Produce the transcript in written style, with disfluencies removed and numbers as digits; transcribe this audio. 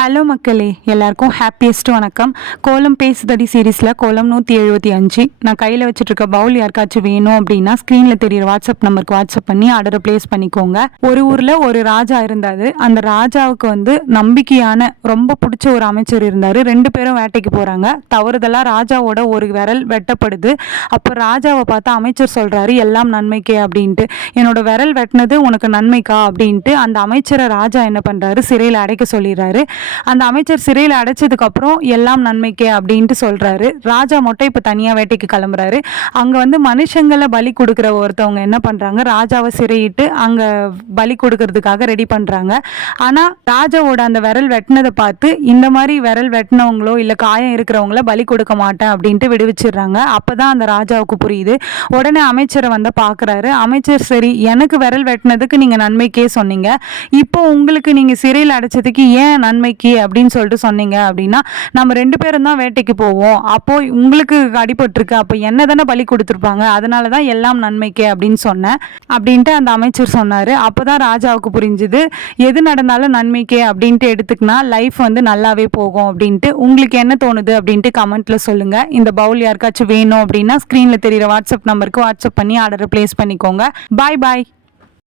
Hello மக்களே, எல்லாருக்கும் happiest வணக்கம். கோலம் பேசுதடி சீரீஸில் கோலம் 175 நான் கையில் வச்சுட்ருக்க பவுல் யாருக்காச்சும் வேணும் அப்படின்னா ஸ்க்ரீனில் தெரியிற வாட்ஸ்அப் நம்பருக்கு வாட்ஸ்அப் பண்ணி ஆர்டரை ப்ளேஸ் பண்ணிக்கோங்க. ஒரு ஊரில் ஒரு ராஜா இருந்தார். அந்த ராஜாவுக்கு நம்பிக்கையான ரொம்ப பிடிச்ச ஒரு அமைச்சர் இருந்தார். 2 பேரும் வேட்டைக்கு போகிறாங்க. தவறுதலாக ராஜாவோட ஒரு விரல் வெட்டப்படுது. அப்போ ராஜாவை பார்த்து அமைச்சர் சொல்கிறாரு, எல்லாம் நன்மைக்கே அப்படின்ட்டு. என்னோட விரல் வெட்டினது உனக்கு நன்மைக்கா அப்படின்ட்டு அந்த அமைச்சரை ராஜா என்ன பண்ணுறாரு, சிறையில் அடைக்க சொல்லிடுறாரு. அந்த அமைச்சர் சிறையில் அடைச்சதுக்கு அப்புறம் எல்லாம் நன்மைக்கே அப்படின்ட்டு சொல்றாரு. ராஜா மட்டும் இப்ப தனியா வேட்டைக்கு கிளம்புறாரு. அங்க மனுஷங்களை பலி கொடுக்குற ஒருத்தவங்க என்ன பண்றாங்க, ராஜாவை சிறையிட்டு அங்க பலி கொடுக்கறதுக்காக ரெடி பண்றாங்க. ஆனா ராஜாவோட அந்த விரல் வெட்டினதை பார்த்து இந்த மாதிரி விரல் வெட்டினவங்களோ இல்ல காயம் இருக்கிறவங்கள பலி கொடுக்க மாட்டேன் அப்படின்ட்டு விடுவிச்சிடுறாங்க. அப்பதான் அந்த ராஜாவுக்கு புரியுது. உடனே அமைச்சரை பாக்குறாரு. அமைச்சர், சரி எனக்கு விரல் வெட்டினதுக்கு நீங்க நன்மைக்கே சொன்னீங்க, இப்போ உங்களுக்கு நீங்க சிறையில் அடைச்சதுக்கு ஏன் நன்மைக்கு அப்படின்னு சொல்லிட்டு சொன்னீங்க அப்படின்னா, நம்ம 2 பேரும் தான் வேட்டைக்கு போவோம், அப்போ உங்களுக்கு அடிபட்டிருக்கு, அப்போ என்ன தானே பலி கொடுத்துருப்பாங்க, அதனாலதான் எல்லாம் நன்மைக்கே அப்படின்னு சொன்னேன் அப்படின்ட்டு அந்த அமைச்சர் சொன்னாரு. அப்போதான் ராஜாவுக்கு புரிஞ்சுது, எது நடந்தாலும் நன்மைக்கே அப்படின்ட்டு எடுத்துக்கினா லைஃப் நல்லாவே போகும் அப்படின்ட்டு. உங்களுக்கு என்ன தோணுது அப்படின்ட்டு கமெண்ட்ல சொல்லுங்க. இந்த பவுல் யாருக்காச்சும் வேணும் அப்படின்னா ஸ்கிரீன்ல தெரியுற வாட்ஸ்அப் நம்பருக்கு வாட்ஸ்அப் பண்ணி ஆர்டரை பிளேஸ் பண்ணிக்கோங்க. பாய் பாய்.